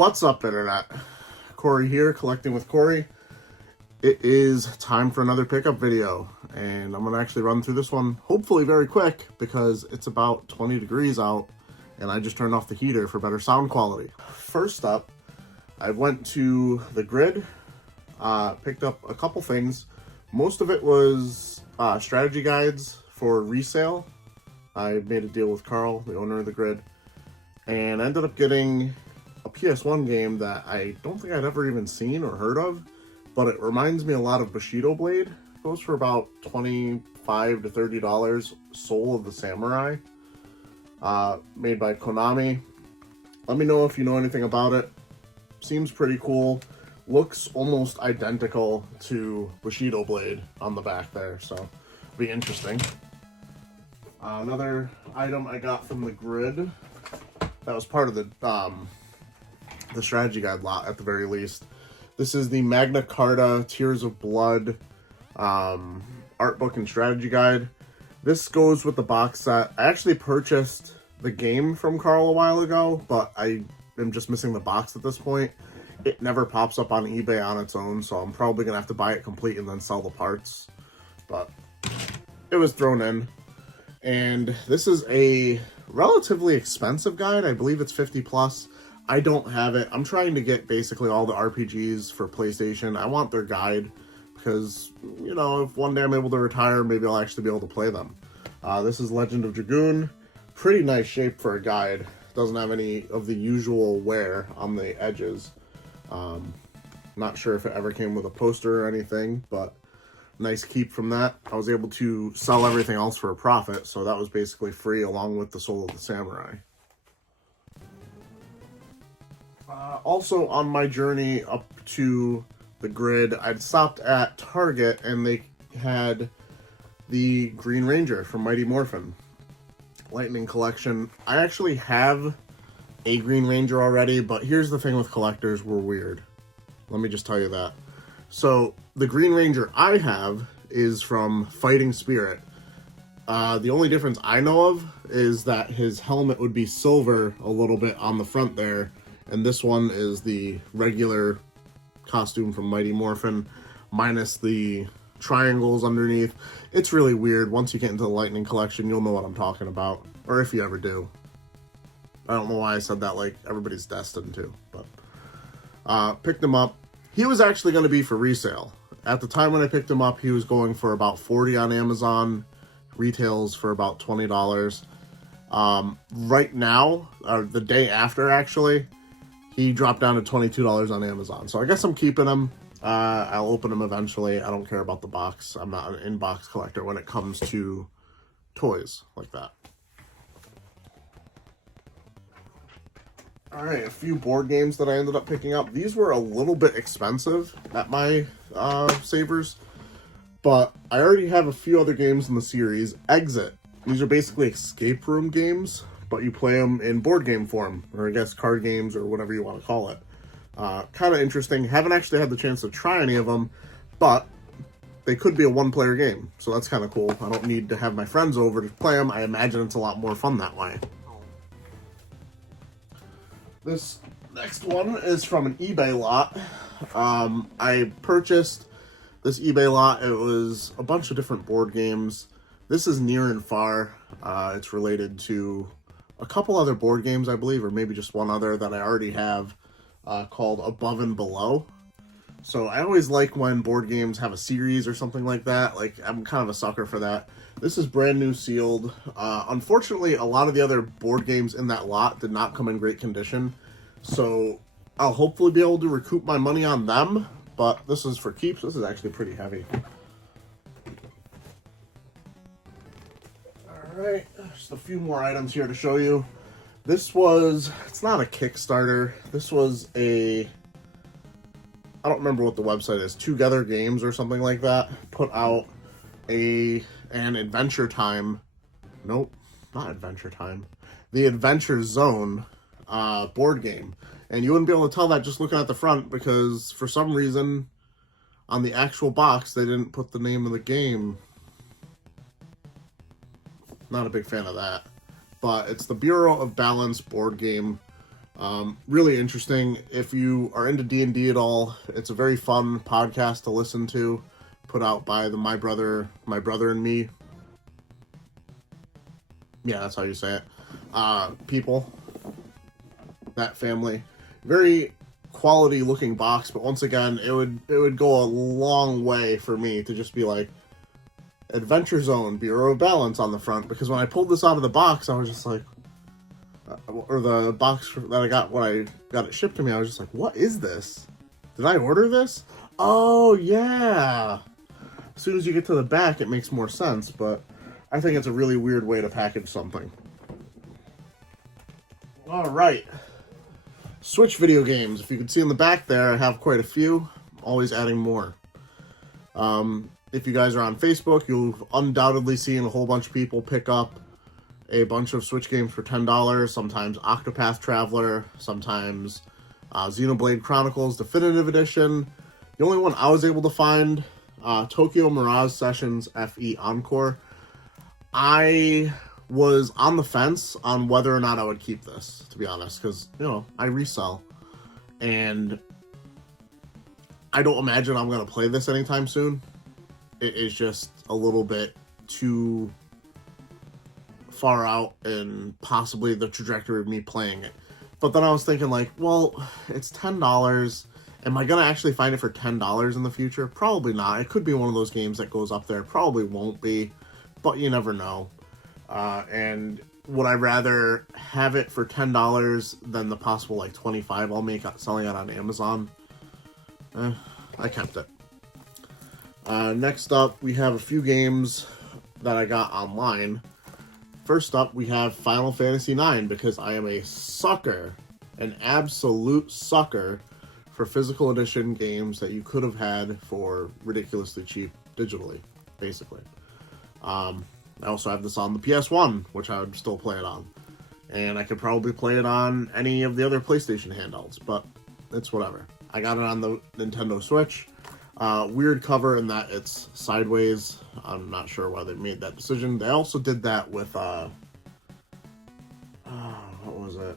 What's up, Internet? Cory here, collecting with Cory. It is time for another pickup video, and I'm going to actually run through this one, hopefully very quick, because it's about 20 degrees out, and I just turned off the heater for better sound quality. First up, I went to the grid, picked up a couple things. Most of it was strategy guides for resale. I made a deal with Carl, the owner of the grid, and I ended up getting a PS1 game that I don't think I'd ever even seen or heard of, but it reminds me a lot of Bushido Blade. It goes for about $25 to $30, Soul of the Samurai, made by Konami. Let me know if you know anything about it. Seems pretty cool. Looks almost identical to Bushido Blade on the back there, so it'll be interesting. Another item I got from the grid that was part of the strategy guide lot at the very least. This is the Magna Carta Tears of Blood art book and strategy guide. This goes with the box set. I actually purchased the game from Carl a while ago, but I am just missing the box at this point. It never pops up on eBay on its own, so I'm probably gonna have to buy it complete and then sell the parts. But it was thrown in. And this is a relatively expensive guide. I believe it's 50 plus. I don't have it. I'm trying to get basically all the RPGs for PlayStation. I want their guide because, you know, if one day I'm able to retire, maybe I'll actually be able to play them. This is Legend of Dragoon. Pretty nice shape for a guide. Doesn't have any of the usual wear on the edges. Not sure if it ever came with a poster or anything, but nice keep from that. I was able to sell everything else for a profit, so that was basically free along with the Soul of the Samurai. Also on my journey up to the grid, I'd stopped at Target and they had the Green Ranger from Mighty Morphin Lightning Collection. I actually have a Green Ranger already, but here's the thing with collectors, we're weird. Let me just tell you that. So the Green Ranger I have is from Fighting Spirit. The only difference I know of is that his helmet would be silver a little bit on the front there, and this one is the regular costume from Mighty Morphin, minus the triangles underneath. It's really weird. Once you get into the Lightning Collection, you'll know what I'm talking about, or if you ever do. I don't know why I said that like everybody's destined to, but picked him up. He was actually going to be for resale. At the time when I picked him up, he was going for about $40 on Amazon. Retails for about $20. Right now, or the day after actually, he dropped down to $22 on Amazon. So I guess I'm keeping him. I'll open him eventually. I don't care about the box. I'm not an in-box collector when it comes to toys like that. Alright, a few board games that I ended up picking up. These were a little bit expensive at my Savers, but I already have a few other games in the series. Exit. These are basically escape room games, but you play them in board game form, or I guess card games, or whatever you want to call it. Kind of interesting. Haven't actually had the chance to try any of them, but they could be a one-player game, so that's kind of cool. I don't need to have my friends over to play them. I imagine it's a lot more fun that way. This next one is from an eBay lot. I purchased this eBay lot. It was a bunch of different board games. This is Near and Far. It's related to a couple other board games, I believe, or maybe just one other that I already have, called Above and Below. So I always like when board games have a series or something like that. Like, I'm kind of a sucker for that. This is brand new sealed. Unfortunately, a lot of the other board games in that lot did not come in great condition. So I'll hopefully be able to recoup my money on them. But this is for keeps. This is actually pretty heavy. Alright, just a few more items here to show you. This was, it's not a Kickstarter. This was a, I don't remember what the website is, Together Games or something like that, put out an Adventure Time, nope, not Adventure Time, the Adventure Zone board game. And you wouldn't be able to tell that just looking at the front, because for some reason on the actual box they didn't put the name of the game. Not a big fan of that. But it's the Bureau of Balance board game. Really interesting. If you are into D&D at all, it's a very fun podcast to listen to, put out by the My Brother and Me. Yeah, that's how you say it. People. That family. Very quality looking box, but once again, it would go a long way for me to just be like, Adventure Zone, Bureau of Balance on the front, because when I pulled this out of the box, I was just like, or the box that I got when I got it shipped to me, I was just like, what is this? Did I order this? Oh, yeah. As soon as you get to the back, it makes more sense, but I think it's a really weird way to package something. Alright. Switch video games. If you can see in the back there, I have quite a few. Always adding more. If you guys are on Facebook, you'll undoubtedly seen a whole bunch of people pick up a bunch of Switch games for $10, sometimes Octopath Traveler, sometimes Xenoblade Chronicles Definitive Edition. The only one I was able to find, Tokyo Mirage Sessions FE Encore. I was on the fence on whether or not I would keep this, to be honest, because, I resell. And I don't imagine I'm going to play this anytime soon. It is just a little bit too far out and possibly the trajectory of me playing it. But then I was thinking like, well, it's $10. Am I going to actually find it for $10 in the future? Probably not. It could be one of those games that goes up there. Probably won't be, but you never know. And would I rather have it for $10 than the possible like $25 I'll make selling it on Amazon? I kept it. Next up, we have a few games that I got online. First up, we have Final Fantasy IX, because I am a sucker, an absolute sucker, for physical edition games that you could have had for ridiculously cheap digitally, basically. I also have this on the PS1, which I would still play it on. And I could probably play it on any of the other PlayStation handhelds, but it's whatever. I got it on the Nintendo Switch. Weird cover in that it's sideways. I'm not sure why they made that decision. They also did that with, what was it?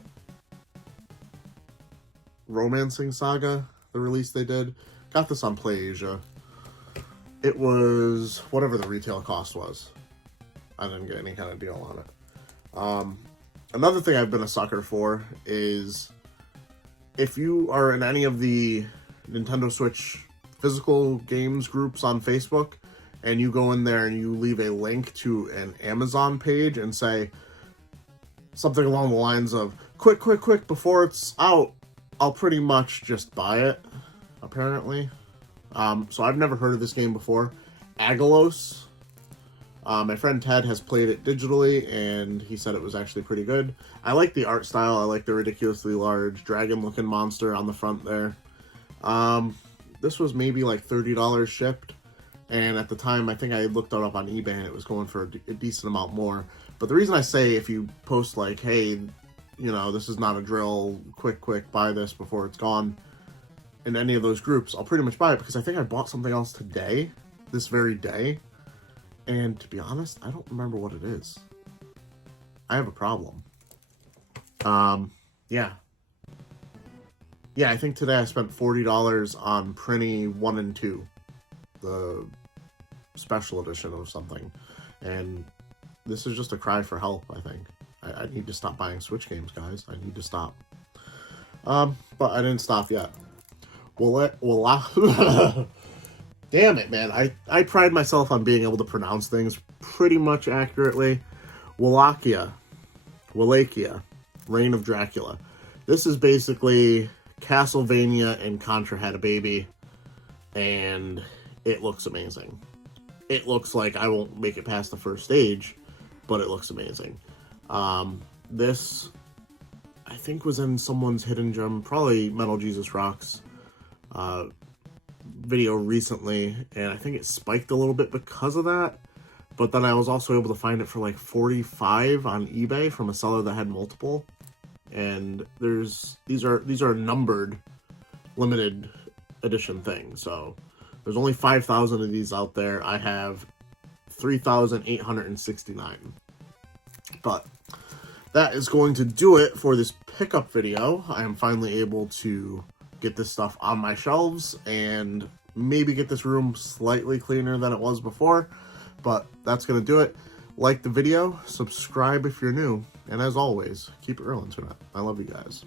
Romancing Saga, the release they did. Got this on PlayAsia. It was whatever the retail cost was. I didn't get any kind of deal on it. Another thing I've been a sucker for is if you are in any of the Nintendo Switch physical games groups on Facebook, and you go in there and you leave a link to an Amazon page and say something along the lines of, quick, before it's out, I'll pretty much just buy it, apparently. So I've never heard of this game before. Agalos. My friend Ted has played it digitally, and he said it was actually pretty good. I like the art style. I like the ridiculously large dragon-looking monster on the front there. This was maybe like $30 shipped, and at the time, I think I looked it up on eBay, and it was going for a decent amount more. But the reason I say if you post like, hey, this is not a drill, quick, buy this before it's gone, in any of those groups, I'll pretty much buy it, because I think I bought something else today, this very day, and to be honest, I don't remember what it is. I have a problem. Yeah, I think today I spent $40 on Prinny 1 and 2, the special edition of something, and this is just a cry for help, I think. I need to stop buying Switch games, guys. I need to stop. But I didn't stop yet. Damn it, man. I pride myself on being able to pronounce things pretty much accurately. Wallachia, Reign of Dracula. This is basically Castlevania and Contra had a baby, and it looks amazing. It looks like I won't make it past the first stage, but it looks amazing. This, I think, was in someone's Hidden Gem, probably Metal Jesus Rocks, video recently, and I think it spiked a little bit because of that. But then I was also able to find it for like $45 on eBay from a seller that had multiple. And these are numbered, limited edition things. So there's only 5,000 of these out there. I have 3,869. But that is going to do it for this pickup video. I am finally able to get this stuff on my shelves and maybe get this room slightly cleaner than it was before, but that's going to do it. Like the video, subscribe if you're new, and as always, keep it real, Internet. I love you guys.